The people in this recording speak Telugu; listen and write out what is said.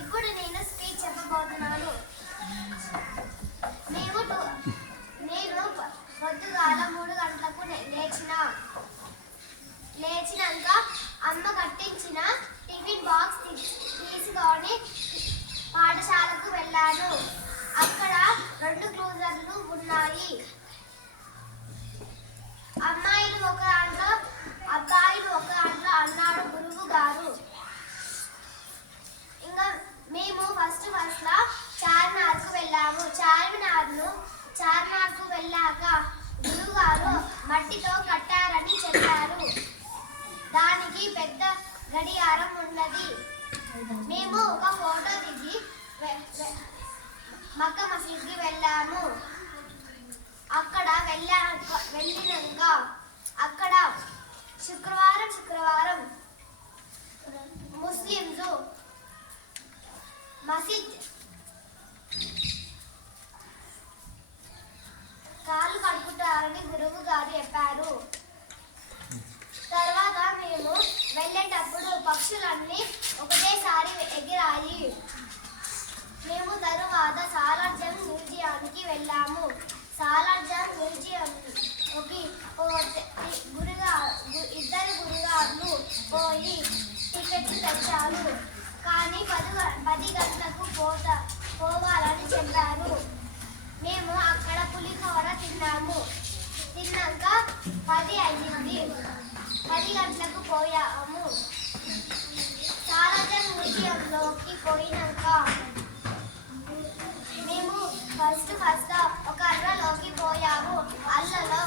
ఇప్పుడు నేను స్పీచ్ చెప్పబోతున్నాను. నేను పొద్దుగాల 3 గంటలకు లేచినాక అమ్మ కట్టించిన టిఫిన్ బాక్స్ తీసుకొని పాఠశాలకు వెళ్ళాను. అక్కడ 2 క్రూజర్లు ఉన్నాయి. అమ్మాయిలు ఒక దాంట్లో, అబ్బాయిలు ఒక దాంట్లో అన్నాడు గురువు గారు. ఇంకా మేము ఫస్ట్ చార్మినార్కు వెళ్ళాము. చార్మినార్కు వెళ్ళాక గురువు గారు మట్టితో కట్టారని చెప్పారు. దానికి పెద్ద గడియారం ఉన్నది. మేము ఒక ఫోటో దిగి మక్కా మసీద్కి వెళ్ళాము. అక్కడ వెళ్ళినాక అక్కడ శుక్రవారం ముస్లింలు మసీద్ కాళ్ళు కడుపుతారని గురువు గారు చెప్పారు. తర్వాత మేము వెళ్ళేటప్పుడు పక్షులన్నీ ఒకటేసారి ఎగిరాయి. మేము తరువాత సాలార్జంగ్ మ్యూజియానికి వెళ్ళాము. సాలార్జంగ్ మ్యూజియంకి ఇద్దరు గురుగారులు పోయి టికెట్లు తెచ్చారు. కానీ 10 గంటలకు పోవాలని చెప్పారు. మేము అక్కడ పులిహోర తిన్నాము. తిన్నాక 10 అయ్యింది. 10 గంటలకు పోయాము. సాలార్జంగ్ మ్యూజియంలోకి పోయినాక మేము ఫస్ట్ ఒక అర్రలోకి పోయాము. అల్లలో